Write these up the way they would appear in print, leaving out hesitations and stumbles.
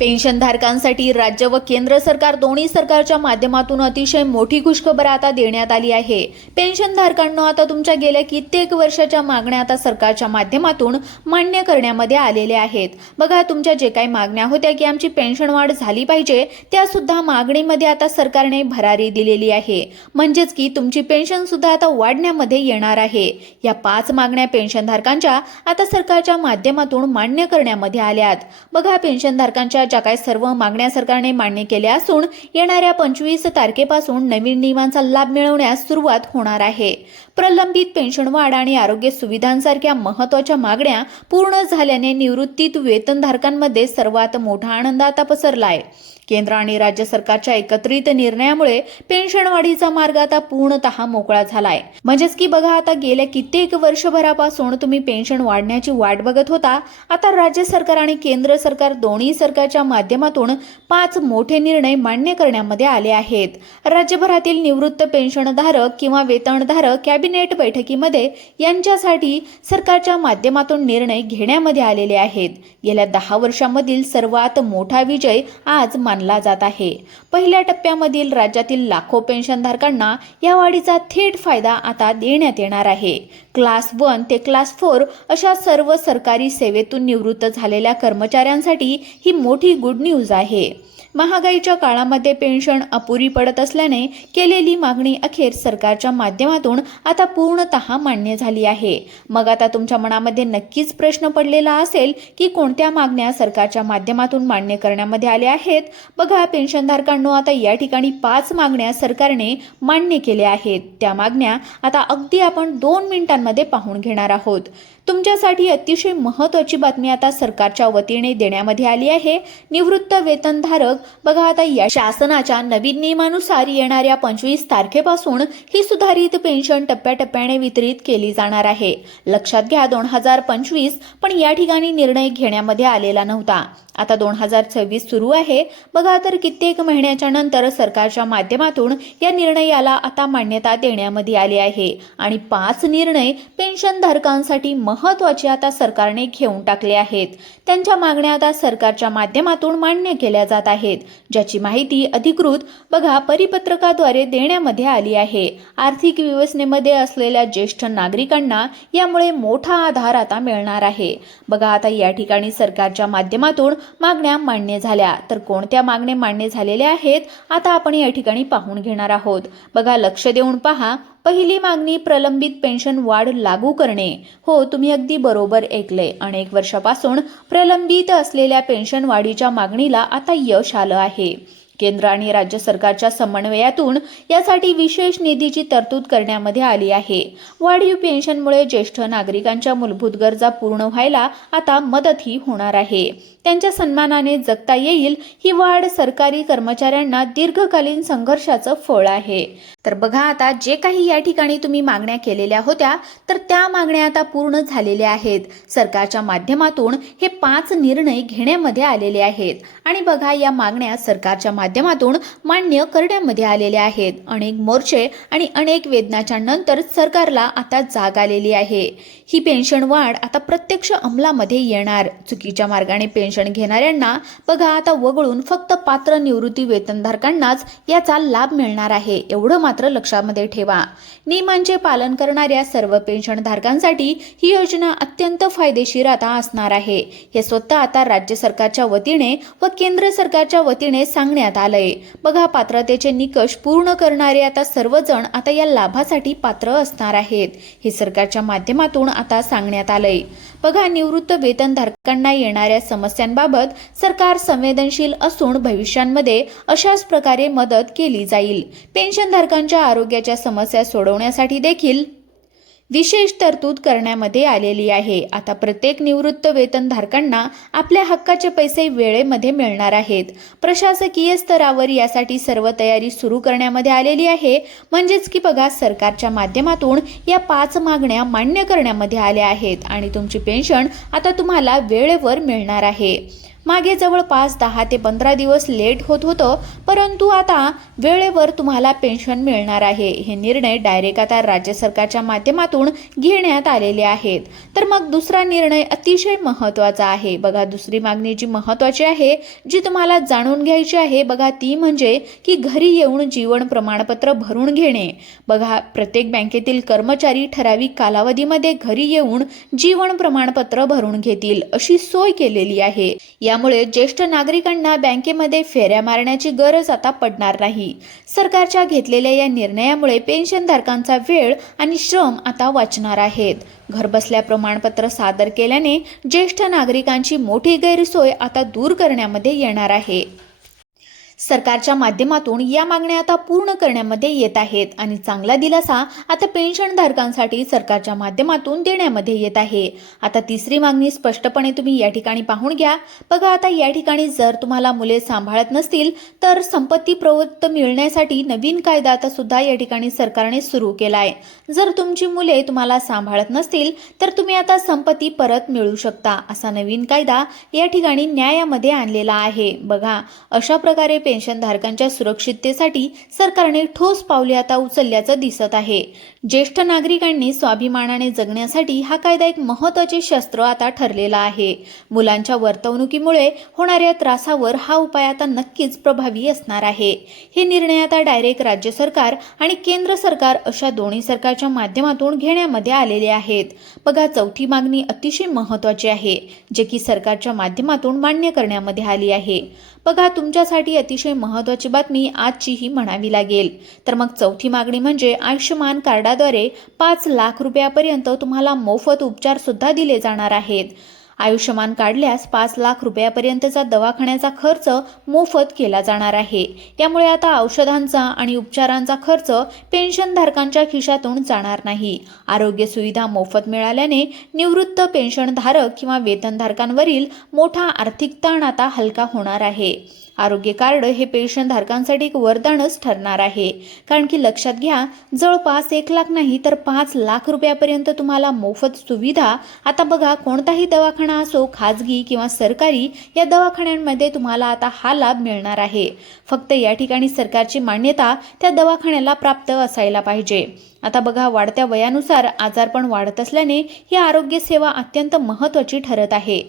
पेन्शनधारकांसाठी राज्य व केंद्र सरकार दोन्ही सरकारच्या माध्यमातून अतिशय मोठी खुशखबर आता देण्यात आली आहे। पेन्शनधारकांना आता तुमच्या गेल्या कित्येक वर्षाच्या मागण्या आता सरकारच्या माध्यमातून मान्य करण्यामध्ये आलेल्या आहेत। बघा, तुमच्या जे काही मागण्या होत्या की आमची पेन्शन वाढ झाली पाहिजे, त्या सुद्धा मागणीमध्ये आता सरकारने भरारी दिलेली आहे। म्हणजेच की तुमची पेन्शन सुद्धा आता वाढण्यामध्ये येणार आहे। या 5 मागण्या पेन्शनधारकांच्या आता सरकारच्या माध्यमातून मान्य करण्यामध्ये आल्यात। बघा, पेन्शनधारकांच्या ज्या काही सर्व मागण्या सरकारने मान्य केल्या असून येणाऱ्या 25 तारखेपासून नवीन नियमांचा लाभ मिळवण्यास सुरुवात होणार आहे। प्रलंबित पेन्शन वाढ आणि आरोग्य सुविधांसारख्या महत्त्वाच्या मागण्या पूर्ण झाल्याने निवृत्तीत वेतनधारकांमध्ये सर्वात मोठा आनंद आता पसरलाय। केंद्र आणि राज्य सरकारच्या एकत्रित निर्णयामुळे पेन्शन वाढीचा मार्ग आता पूर्णतः मोकळा झालाय। म्हणजेच की बघा, आता गेल्या कित्येक वर्षभरापासून तुम्ही पेन्शन वाढण्याची वाट बघत होता। आता राज्य सरकार आणि केंद्र सरकार दोन्ही सरकारच्या माध्यमातून 5 मोठे निर्णय मान्य करण्यामध्ये आले आहेत। राज्यभरातील निवृत्त पेन्शनधारक किंवा वेतनधारक कॅबिनेट बैठकीमध्ये यांच्यासाठी सरकारच्या माध्यमातून निर्णय घेण्यामध्ये आलेले आहेत। गेल्या 10 वर्षांमधील सर्वात मोठा विजय आज मानला जात आहे। पहिल्या टप्प्यामधील राज्यातील लाखो पेन्शनधारकांना या वाढीचा थेट फायदा आता देण्यात येणार आहे। क्लास 1 ते क्लास 4 अशा सर्व सरकारी सेवेतून निवृत्त झालेल्या कर्मचाऱ्यांसाठी ही मोठी गुड न्यूज आहे। महागाईच्या काळामध्ये पेन्शन अपुरी पडत असल्याने केलेली मागणी अखेर सरकारच्या माध्यमातून आता पूर्णतः मान्य झाली आहे। मग आता तुमच्या मनामध्ये नक्कीच प्रश्न पडलेला असेल की कोणत्या मागण्या सरकारच्या माध्यमातून मान्य करण्यामध्ये आल्या आहेत। बघा, पेन्शनधारकांनो, आता या ठिकाणी 5 मागण्या सरकारने मान्य केल्या आहेत। त्या मागण्या आता अगदी आपण 2 मिनिटांमध्ये पाहून घेणार आहोत। तुमच्यासाठी अतिशय महत्त्वाची बातमी आता सरकारच्या वतीने देण्यामध्ये आली आहे। निवृत्त वेतनधारक, बघा, आता या शासनाच्या नवीन नियमानुसार येणाऱ्या 25 तारखेपासून ही सुधारित पेन्शन टप्प्याटप्प्याने वितरित केली जाणार आहे। लक्षात घ्या, 2025 पण या ठिकाणी निर्णय घेण्यामध्ये आलेला नव्हता। आता 2026 सुरू आहे। बघा, तर कित्येक महिन्याच्या नंतर सरकारच्या माध्यमातून या निर्णयाला आता मान्यता देण्यामध्ये आली आहे आणि 5 निर्णय पेन्शनधारकांसाठी महत्त्वाचे आता सरकारने घेऊन टाकले आहेत। त्यांच्या मागण्या आता सरकारच्या माध्यमातून मान्य केल्या जात आहेत, ज्याची माहिती अधिकृत परिपत्रकाद्वारे देण्यामध्ये आली आहे। आर्थिक व्यवस्थेमध्ये असलेल्या ज्येष्ठ नागरिकांना यामुळे मोठा आधार आता मिळणार आहे। बघा, आता या ठिकाणी सरकारच्या माध्यमातून मागण्या मान्य झाल्या, तर कोणत्या मागण्या मान्य झालेल्या आहेत आता आपण या ठिकाणी पाहून घेणार आहोत। बघा, लक्ष देऊन पहा। पहिली मागणी, प्रलंबित पेन्शन वाढ लागू करणे। हो, तुम्ही अगदी बरोबर ऐकले। अनेक वर्षापासून प्रलंबित असलेल्या पेन्शन वाढीच्या मागणीला आता यश आलं आहे। केंद्र आणि राज्य सरकारच्या समन्वयातून यासाठी विशेष निधीची तरतूद करण्यामध्ये आली आहे। वाढीव पेन्शनमुळे ज्येष्ठ नागरिकांच्या मूलभूत गरजा पूर्ण व्हायला आता मदतही होणार आहे। त्यांच्या सन्मानाने जगता येईल। ही वाढ सरकारी कर्मचाऱ्यांना दीर्घकालीन संघर्षाचं फळ आहे। तर बघा, आता जे काही या ठिकाणी तुम्ही मागण्या केलेल्या होत्या, तर त्या मागण्या आता पूर्ण झालेल्या आहेत। सरकारच्या माध्यमातून हे 5 निर्णय घेण्यामध्ये आलेले आहेत आणि बघा, या मागण्या सरकारच्या माध्यमातून मान्य करण्यामध्ये आलेल्या आहेत। अनेक मोर्चे आणि अनेक वेदनाच्या नंतर सरकारला आता जाग आलेली आहे। ही पेन्शन वाढ आता प्रत्यक्ष अंमलामध्ये येणार। चुकीच्या मार्गाने पेन्शन घेणाऱ्यांना बघा आता वगळून फक्त पात्र निवृत्ती वेतनधारकांनाच याचा लाभ मिळणार आहे, एवढं मात्र लक्षामध्ये ठेवा। नियमांचे पालन करणाऱ्या सर्व पेन्शनधारकांसाठी ही योजना अत्यंत फायदेशीर आता असणार आहे। हे स्वतः आता राज्य सरकारच्या वतीने व केंद्र सरकारच्या वतीने सांगण्यात आलंय। बघा, पात्रतेचे निकष पूर्ण करणारे आता सर्वजण आता या लाभासाठी पात्र असणार आहेत, हे सरकारच्या माध्यमातून आता सांगण्यात आलंय। बघा, निवृत्त वेतनधारकांना येणाऱ्या समस्यांबाबत सरकार संवेदनशील असून भविष्यामध्ये अशाच प्रकारे मदत केली जाईल। पेन्शनधारकांच्या आरोग्याच्या समस्या सोडवण्यासाठी देखील विशेष तरतूद करण्यामध्ये आलेली आहे। आता प्रत्येक निवृत्त वेतनधारकांना आपल्या हक्काचे पैसे वेळेमध्ये मिळणार आहेत। प्रशासकीय स्तरावर यासाठी सर्व तयारी सुरू करण्यामध्ये आलेली आहे। म्हणजेच की बघा, सरकारच्या माध्यमातून या 5 मागण्या मान्य करण्यामध्ये आल्या आहेत आणि तुमची पेन्शन आता तुम्हाला वेळेवर मिळणार आहे। मागे जवळपास 10 ते 15 दिवस लेट होत होतं, परंतु आता वेळेवर तुम्हाला पेन्शन मिळणार आहे. हे निर्णय डायरेक्ट आता राज्य सरकारच्या माध्यमातून घेण्यात आलेले आहेत. तर मग दुसरा निर्णय अतिशय महत्त्वाचा आहे. बघा, दुसरी मागणी जी महत्त्वाची आहे, जी तुम्हाला जाणून घ्यायची आहे बघा, ती म्हणजे की घरी येऊन जीवन प्रमाणपत्र भरून घेणे. बघा, प्रत्येक बँकेतील कर्मचारी ठराविक कालावधीमध्ये घरी येऊन जीवन प्रमाणपत्र भरून घेतील अशी सोय केलेली आहे. यामुळे ज्येष्ठ नागरिकांना बँकेमध्ये फेऱ्या मारण्याची गरज आता पडणार नाही. सरकारच्या घेतलेल्या या निर्णयामुळे पेन्शनधारकांचा वेळ आणि श्रम आता वाचणार आहेत. घरबसल्या प्रमाणपत्र सादर केल्याने ज्येष्ठ नागरिकांची मोठी गैरसोय आता दूर करण्यामध्ये येणार आहे. सरकारच्या माध्यमातून या मागण्या आता पूर्ण करण्यामध्ये येत आहेत आणि चांगला दिलासा आता पेन्शनधारकांसाठी सरकारच्या माध्यमातून देण्यामध्ये येत आहे. आता तिसरी मागणी स्पष्टपणे तुम्ही या ठिकाणी पाहून घ्या. बघा, आता या ठिकाणी जर तुम्हाला मुले सांभाळत नसतील तर संपत्ती प्रवृत्त मिळण्यासाठी नवीन कायदा आता सुद्धा या ठिकाणी सरकारने सुरू केला आहे. जर तुमची मुले तुम्हाला सांभाळत नसतील तर तुम्ही आता संपत्ती परत मिळवू शकता, असा नवीन कायदा या ठिकाणी न्यायामध्ये आणलेला आहे. बघा, अशा प्रकारे पेन्शनधारकांच्या सुरक्षिततेसाठी सरकारने ठोस पावले आता उचलल्याचं दिसत आहे. ज्येष्ठ नागरिकांनी स्वाभिमानाने जगण्यासाठी हा कायदा एक महत्त्वाचे शस्त्र आता ठरलेला आहे. मुलांच्या वर्तवणुकीमुळे होणाऱ्या त्रासावर हा उपाय आता नक्कीच प्रभावी असणार आहे. हे निर्णय आता डायरेक्ट राज्य सरकार आणि केंद्र सरकार अशा दोन्ही सरकारच्या माध्यमातून घेण्यामध्ये आलेले आहेत. बघा, चौथी मागणी अतिशय महत्त्वाची आहे, जे की सरकारच्या माध्यमातून मान्य करण्यामध्ये आली आहे. बघा, तुमच्यासाठी अतिशय महत्त्वाची बातमी आजची ही म्हणावी लागेल. तर मग चौथी मागणी म्हणजे आयुष्यमान कार्डाद्वारे 5 लाख रुपयापर्यंत तुम्हाला मोफत उपचार सुद्धा दिले जाणार आहेत. आयुष्यमान काढल्यास 5 लाख रुपयापर्यंतचा दवाखान्याचा खर्च मोफत केला जाणार आहे. यामुळे आता औषधांचा आणि उपचारांचा खर्च पेन्शनधारकांच्या खिशातून जाणार नाही. आरोग्य सुविधा मोफत मिळाल्याने निवृत्त पेन्शनधारक किंवा वेतनधारकांवरील मोठा आर्थिक ताण आता हलका होणार आहे. आरोग्य कार्ड हे पेन्शनधारकांसाठी एक वरदानच ठरणार आहे. कारण की लक्षात घ्या, जवळपास 1 लाख नाही तर 5 लाख रुपयापर्यंत तुम्हाला मोफत सुविधा आता बघा, कोणताही दवाखाना असो, खाजगी किंवा सरकारी, या दवाखान्यांमध्ये तुम्हाला आता हा लाभ मिळणार आहे. फक्त या ठिकाणी सरकारची मान्यता त्या दवाखान्याला प्राप्त असायला पाहिजे. आता बघा, वाढत्या वयानुसार आजारपण वाढत असल्याने ही आरोग्य सेवा अत्यंत महत्त्वाची ठरत आहे.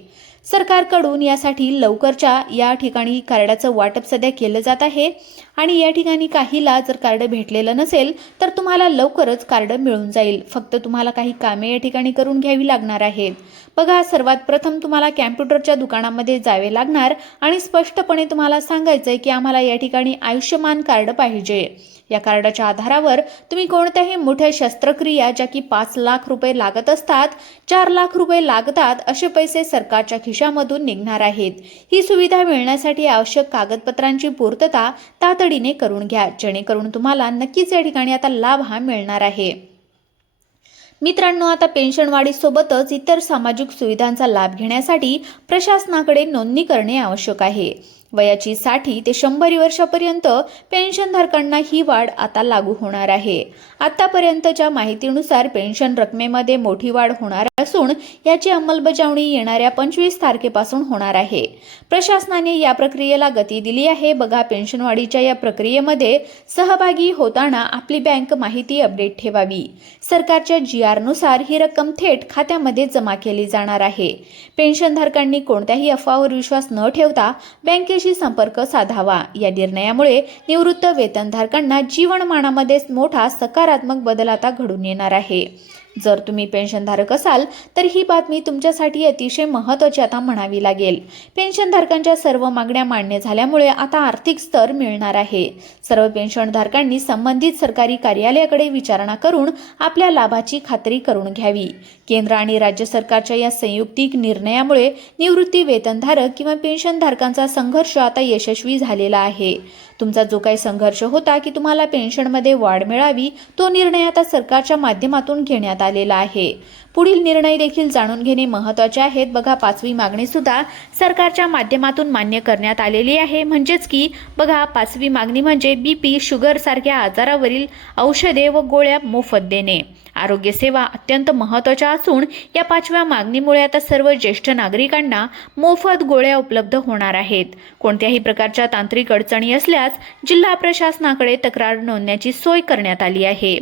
सरकारकडून यासाठी लवकरच्या या ठिकाणी कार्डाचं वाटप सध्या केलं जात आहे आणि या ठिकाणी काहीला जर कार्ड भेटलेलं नसेल तर तुम्हाला लवकरच कार्ड मिळून जाईल. फक्त तुम्हाला काही कामे या ठिकाणी करून घ्यावी लागणार आहेत. बघा, सर्वात प्रथम तुम्हाला कॅम्प्युटरच्या दुकानामध्ये जावे लागणार आणि स्पष्टपणे तुम्हाला सांगायचं आहे की आम्हाला या ठिकाणी आयुष्यमान कार्ड पाहिजे. या कार्डाच्या आधारावर तुम्ही कोणत्याही मोठ्या शस्त्रक्रिया, ज्या की 5 लाख रुपये लागत असतात, 4 लाख रुपये लागतात, असे पैसे सरकारच्या खिशामधून निघणार आहेत. ही सुविधा मिळण्यासाठी आवश्यक कागदपत्रांची पूर्तता तातडीने करून घ्या, जेणेकरून तुम्हाला नक्कीच या ठिकाणी आता लाभ हा मिळणार आहे. मित्रांनो, आता पेन्शनवाढीसोबतच इतर सामाजिक सुविधांचा लाभ घेण्यासाठी प्रशासनाकडे नोंदणी करणे आवश्यक आहे. वयाची 60 ते 100 वर्षापर्यंत पेन्शनधारकांना ही वाढ आता लागू होणार आहे. आतापर्यंतच्या माहितीनुसार पेन्शन रकमेमध्ये मोठी वाढ होणार असून याची अंमलबजावणी येणाऱ्या 25 तारखेपासून होणार आहे. प्रशासनाने या प्रक्रियेला गती दिली आहे. बघा, पेन्शनवाढीच्या या प्रक्रियेमध्ये सहभागी होताना आपली बँक माहिती अपडेट ठेवावी. सरकारच्या GR नुसार ही रक्कम थेट खात्यामध्ये जमा केली जाणार आहे. पेन्शनधारकांनी कोणत्याही अफवावर विश्वास न ठेवता बँकेशी संपर्क साधावा. या निर्णयामुळे निवृत्त वेतनधारकांना जीवनमानामध्ये मोठा सकारात्मक बदल आता घडून येणार आहे. जर तुम्ही पेन्शनधारक असाल तर ही बातमी तुमच्यासाठी अतिशय महत्त्वाची आता म्हणावी लागेल. पेन्शनधारकांच्या सर्व मागण्या मान्य झाल्यामुळे आता आर्थिक स्तर मिळणार आहे. सर्व पेन्शनधारकांनी संबंधित सरकारी कार्यालयाकडे विचारणा करून आपल्या लाभाची खात्री करून घ्यावी. केंद्र आणि राज्य सरकारच्या या संयुक्तिक निर्णयामुळे निवृत्ती वेतनधारक किंवा पेन्शनधारकांचा संघर्ष आता यशस्वी झालेला आहे. तुमचा जो काही संघर्ष होता की तुम्हाला पेन्शनमध्ये वाढ मिळावी, तो निर्णय आता सरकारच्या माध्यमातून घेण्यात आलेला आहे. पुढील निर्णय देखील जाणून घेणे महत्त्वाचे आहेत. बघा, 5वी मागणी सुद्धा सरकारच्या माध्यमातून मान्य करण्यात आलेली आहे. म्हणजेच की बघा, 5वी मागणी म्हणजे बीपी, शुगर सारख्या आजारावरील औषधे व गोळ्या मोफत देणे. आरोग्य सेवा अत्यंत महत्त्वाच्या असून या 5व्या मागणीमुळे आता सर्व ज्येष्ठ नागरिकांना मोफत गोळ्या उपलब्ध होणार आहेत. कोणत्याही प्रकारच्या तांत्रिक अडचणी असल्यास जिल्हा प्रशासनाकडे तक्रार नोंदण्याची सोय करण्यात आली आहे.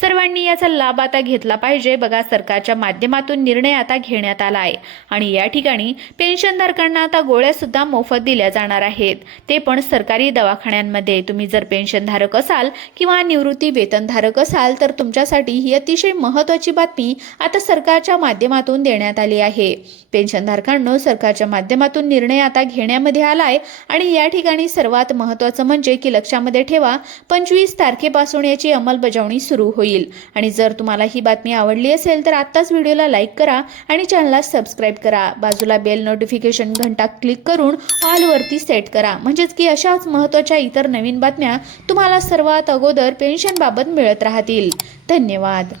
सर्वांनी याचा लाभ आता घेतला पाहिजे. बघा, सरकारच्या माध्यमातून निर्णय आता घेण्यात आला आहे आणि या ठिकाणी पेन्शनधारकांना आता गोळ्या सुद्धा मोफत दिल्या जाणार आहेत, ते पण सरकारी दवाखान्यांमध्ये. तुम्ही जर पेन्शनधारक असाल किंवा निवृत्ती वेतनधारक असाल तर तुमच्यासाठी ही अतिशय महत्त्वाची बातमी आता सरकारच्या माध्यमातून देण्यात आली आहे. पेन्शनधारकांनो, सरकारच्या माध्यमातून निर्णय आता घेण्यामध्ये आलाय आणि या ठिकाणी सर्वात महत्त्वाचं म्हणजे की लक्षामध्ये ठेवा, 25 तारखेपासून याची अंमलबजावणी सुरू होईल. आणि जर तुम्हाला ही बातमी आवडली असेल तर आत्ताच व्हिडिओला लाईक करा आणि चॅनलला सबस्क्राईब करा. बाजूला बेल नोटिफिकेशन घंटा क्लिक करून ऑल वरती सेट करा, म्हणजेच की अशाच महत्त्वाच्या इतर नवीन बातम्या तुम्हाला सर्वात अगोदर पेन्शनबाबत मिळत राहतील. धन्यवाद.